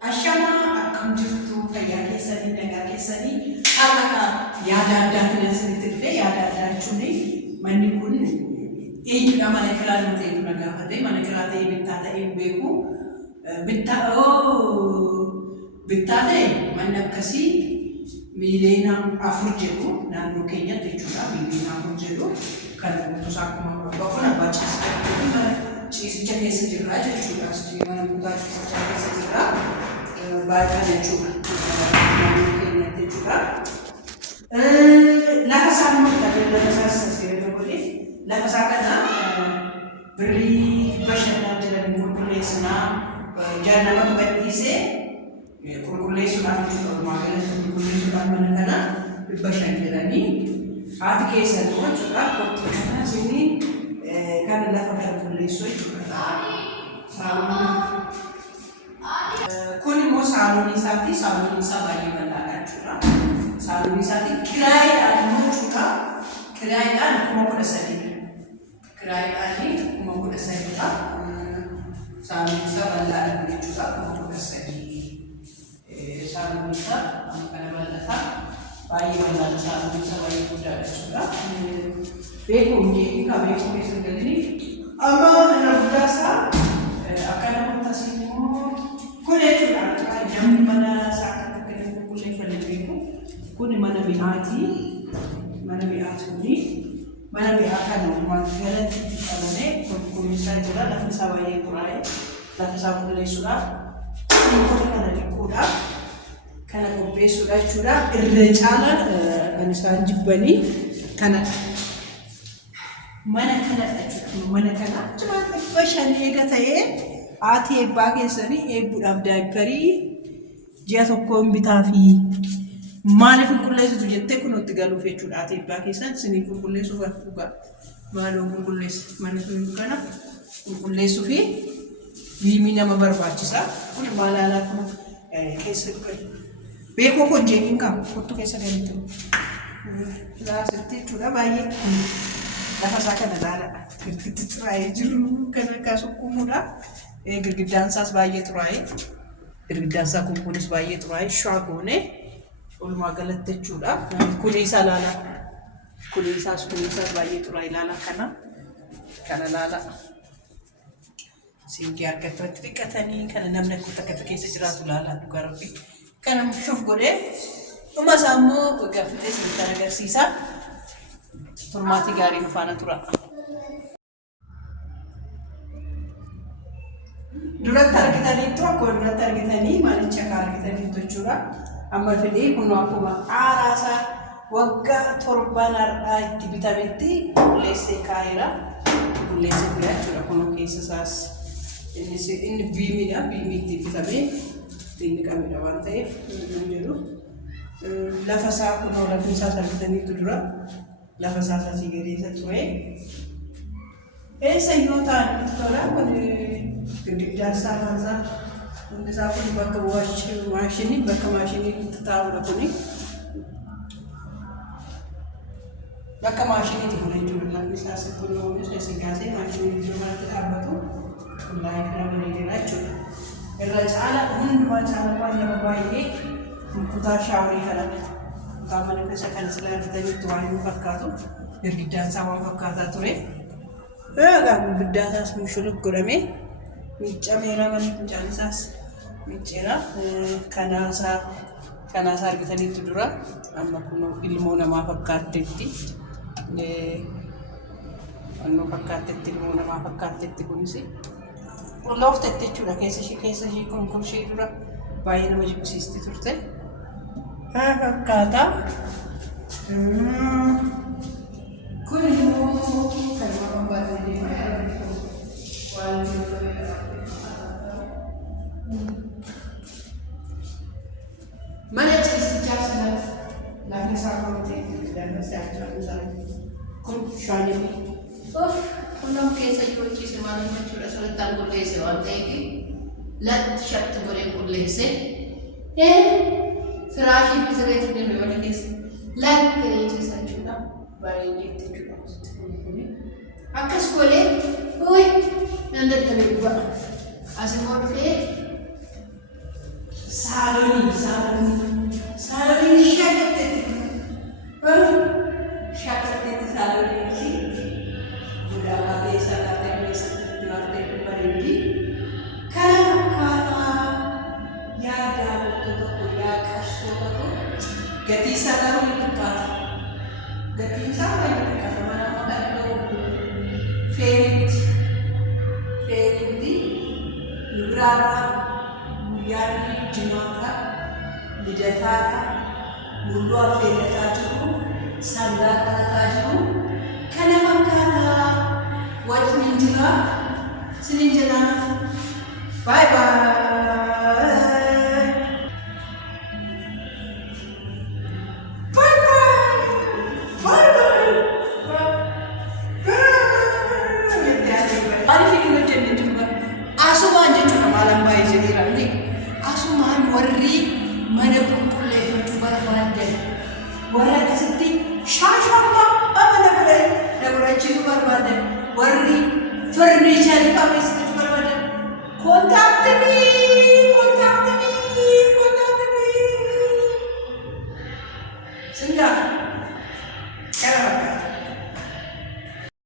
Ashama akkam jirtu fayyaa keessanii nagaa keessanii har'a yaada addaa keessatti dhufe yaada addaa jechuun manni kun eenyudha mana kiraa nama ta'e kun gaafate mana kiraa ta'e bittaa ta'e beeku bittaa ta'e manni akkasii miiliyoona 4 jedhu naannoo keenyatti jechuudha miiliyoona 4 jedhu kan kutusaa akkuma bakka abbaa ciisicha keessa jirra jechuudha mana kutaa ciisicha keessa jirra baay'ee jechuudha naannoo keenyatti jechuudha lafa isaa lafa isaa seera godhe lafa isaa kana birrii bashannaa jedhanii qulqulleessinaa jaarnama badhiisee qulqulleessuudhaaf jechuudha galatti qulqulleessuudhaaf mana kana bashan jedhanii haati keessa jechuudha qophii kana isinii kana lafa kan qulqulleessu jechuudha kun immoo saaloonii isaati saaloonii isaa baay'ee bal'aadha jechuudha saaloonii isaati kiraayiidhaan immoo jechuudha kiraayiidhaan 13,000 kiraayiidhaan 13,000 saaloonii isaa bal'aadha jechuudha 13,000 saaloonii isaa kana bal'ata baay'ee bal'aadha saaloonii isaa baay'ee guddaadha jechuudha beekuun jechuudha beekuu keessa galanii amma irra guddaa isaa akkana murtaasii immoo kun jechuudha namni mana isaa akka qulqulleeffate beeku kun mana mi'aatii kuni mana mi'aa kana magaalatti qabamee qulqulleessaa jira lafa isaa baay'ee xuraa'ee lafa isaa qulqulleessuudhaaf wantoota kana dhiquudhaaf kana qopheessuudha jechuudha irra caalaa kan isaan jibbanii kana mana kanadha jechuudha mana kana jiraata bashan eega ta'ee haati eebbaa keessanii eebbuudhaaf daayipparii ji'a tokkoon bitaa fi maaliif qulqulleessitu jettee kunuutti galuuf jechuudha haati eebbaa keessan isinii qulqulleessuuf dhugaa maaloo qulqulleessa mana kana qulqulleessuu fi biimii nama barbaachisa kun maalaalaa kun keessa beekoo kun jeeqiin qabu kottu keessa galitti laasitti jechuudha baay'ee lafa isaa kana laaladha girgiddi xuraa'ee jiru kan akka sukkumuudha girgiddaan isaas baay'ee xuraa'ee girgiddaan isaa kunis baay'ee xuraa'ee shaagoone walumaa galatti jechuudha kuliisaa laala kuliisaas baay'ee xuraa'ee laala kana laala siinqii harkatti dhiqatanii kana namni akka keessa jiraatu laala dhugaa rabbi kana shuf godhee dhuma isaa immoo gaaffilee sibiilaan agarsiisa turmaatii gaarii nu faana tura. Duratti argitaniitu akkuma duratti argitanii maalicha akka argitaniitu jechuudha. Amma fedhii kun akkuma aaraasaa waggaa 7 har'aa itti bitametti qulqulleessee kaa'eera. Qulqulleessee ture jechuudha kun keessa isaas inni biimiidha biimii itti bitamee inni qabedha waan ta'eef hin jedhu. Lafa isaa kunoo lafa isaas argitaniitu dura. Lafa isaa asii gadiisa ture. Eessa yoo ta'an tola kun girgiddaa isaa kansaa hundi isaa kun bakka maashinii itti taa'udha kuni. Bakka maashiniiti kun jechuudha lafni isaas kun oomisha asii kaasee maashinii jiru manatti dhaabbatu wallahi kana bareedeera jechuudha. Irra caala hundumaa caala waan nama baay'ee kutaa shaaworii kanadha. Kamana keessa kan sila argitanitti waan hin fakkaatu girgiddaan isaa waan fakkaataa ture. Girgiddaan isaas mushuluk godhamee miiccameera mana fincaan isaas miicceera kanaasaa argitanitti dura amma kun ilmoo namaa fakkaattetti ilmoo namaa fakkaattetti kunis qullooftetti jechuudha keessa ishii kun ishee dura baay'ee nama jibbisiisti turte. Fakkaata kun immoo kan nama baay'ee mana ciisichaa sana lafni isaa kootee lafa isaa kun shaanilii kunuun keessa yoo ciise maal jechuudha salattaan qulleesse waan ta'eef latti shatti godhee qulleesse firaashii fi sireetti deemee wali keessa lakkee ciisa jechuudha bareedeetti jechuudha akkas godhee nan dadhabee dhufa as immoo dhufee Jadi kalau kata ya ada betul ya kasih betul, jadi sekarang itu kata, jadi sama itu kata mana mana itu fair di Nugrara, Muyani, Jimata, Lidetara, Mulu Afena Tajuku, Sangga Tajuku, Kenapa kata Wat Ninja, Seninjana, bye bye. Mana kumpulnya itu berbanding, warat seti syashama mana boleh, negara itu berbanding, wari furniture kami itu berbanding, kontak ni.